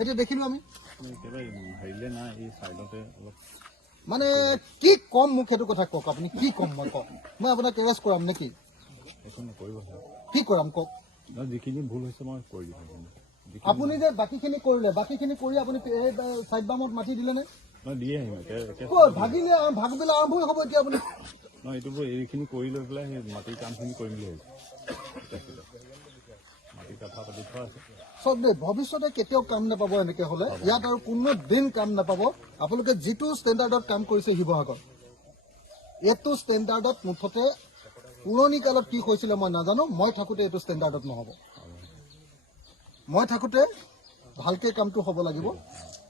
এতিয়া দেখিলো আমি হেৰিলে নাই এই চাইডতে অলপ মানে কি কম মোক সেইটো কথা কওক আপুনি কি কম মই কওক মই আপোনাক এৰেষ্ট কৰাম নেকি একো নকৰিব কি কৰাম কওক যিখিনি ভুল হৈছে মই কৰি দিম আপুনি যে বাকীখিনি কৰিলে বাকীখিনি কৰি আপুনি চাইড বামত মাতি দিলেনে দিয়ে আহিম ভাগিলে ভাগ পেলাই আৰম্ভই হ'ব এতিয়া আপুনি নহয় এইটো এইখিনি কৰি লৈ পেলাই সেই মাটিৰ কামখিনি কৰিম বুলি ভাবিছোঁ মাটি কথা পাতি থোৱা আছে চব দেই ভৱিষ্যতে কেতিয়াও কাম নাপাব এনেকে হলে ইয়াত আৰু কোনো দিন কাম নাপাব আপোনালোকে যিটো ষ্টেণ্ডাৰ্ডত কাম কৰিছে শিৱসাগৰ এইটো ষ্টেণ্ডাৰ্ডত মুঠতে পুৰণি কালত কি হৈছিলে মই নাজানো মই থাকোঁতে এইটো ষ্টেণ্ডাৰ্ডত নহ'ব মই থাকোঁতে ভালকৈ কামটো হ'ব লাগিব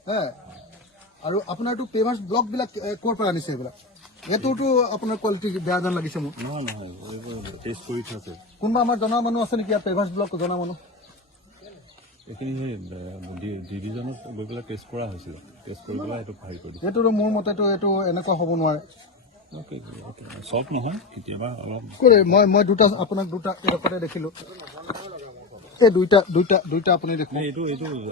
হে আৰু আপোনাৰতো পেভাৰ্ছ ব্লকবিলাক ক'ৰ পৰা আনিছে এইবিলাক এইটোতো আপোনাৰ কোৱালিটি বেয়া যেন লাগিছে মোক নহয় নহয় এইবোৰ টেষ্ট কৰি থৈছে কোনোবা আমাৰ জনা মানুহ আছে নেকি ইয়াত পেভাৰ্ছ ব্লক জনা মানুহ এইখিনি সেই ডিভিজনত গৈ পেলাই টেষ্ট কৰা হৈছিলে টেষ্ট কৰি পেলাই এইটো হেৰি কৰি দিছে এইটোতো মোৰ মতেতো এইটো এনেকুৱা হ'ব নোৱাৰে চব নহয় কেতিয়াবা অলপ মই দুটা আপোনাক দুটা এডোখৰতে দেখিলোঁ এই দুইটা আপুনি দেখোন এইটো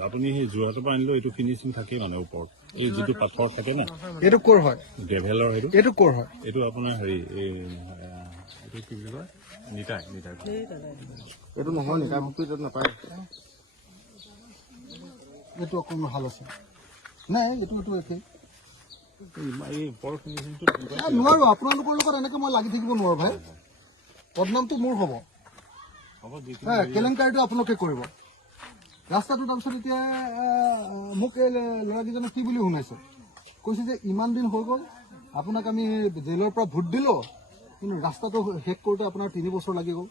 আপুনি সেই যোৰহাটৰ পৰা আনিলেও এইটো ফিনিচিং থাকেই মানে ওপৰত এই যিটো পাথৰ থাকে না এইটো ক'ৰ হয় গ্ৰেভেলৰ এইটো ক'ৰ হয় এইটো আপোনাৰ হেৰি এইটো কি বুলি কয় নিতাই এইটো নহয় নিতাই ভক্তি নাপায় এইটো অকণমান ভাল আছে নাই এইটো একেই নোৱাৰো আপোনালোকৰ লগত এনেকে মই লাগি থাকিব নোৱাৰো ভাই বদনামটো মোৰ হ'ব কেলেংকাৰীটো আপোনালোকে কৰিব ৰাস্তাটো তাৰপিছত এতিয়া মোক এই ল'ৰাকেইজনে কি বুলি শুনাইছে কৈছে যে ইমান দিন হৈ গ'ল আপোনাক আমি জেলৰ পৰা ভোট দিলোঁ কিন্তু ৰাস্তাটো শেষ কৰোঁতে আপোনাৰ 3 বছৰ লাগি গ'ল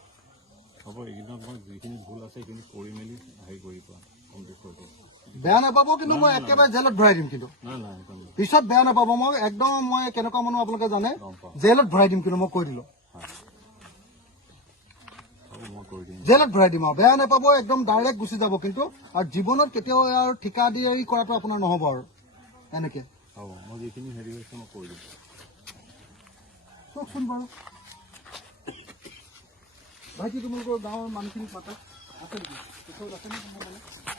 হ'ব এইকেইদিনত মই যিখিনি ভুল আছে সেইখিনি কৰি মেলি হেৰি কৰি পোৱা কমপ্লিট কৰি দিম বেয়া নাপাব কিন্তু মই একেবাৰে জেলত ভৰাই দিম কিন্তু পিছত বেয়া নাপাব মই একদম মই কেনেকুৱা মানুহ আপোনালোকে জানে জেলত ভৰাই দিম কিন্তু মই কৈ দিলোঁ জেলত ভৰাই দিম আৰু বেয়া নাপাব একদম ডাইৰেক্ট গুচি যাব কিন্তু আৰু জীৱনত কেতিয়াও আৰু ঠিকাদাৰী কৰাটো আপোনাৰ নহ'ব আৰু এনেকে মই যিখিনি হেৰি হৈছে মই কৰি দিম চাওকচোন বাৰু ভাইটি তোমালোকৰ গাঁৱৰ মানুহখিনি পাতা আছে নেকি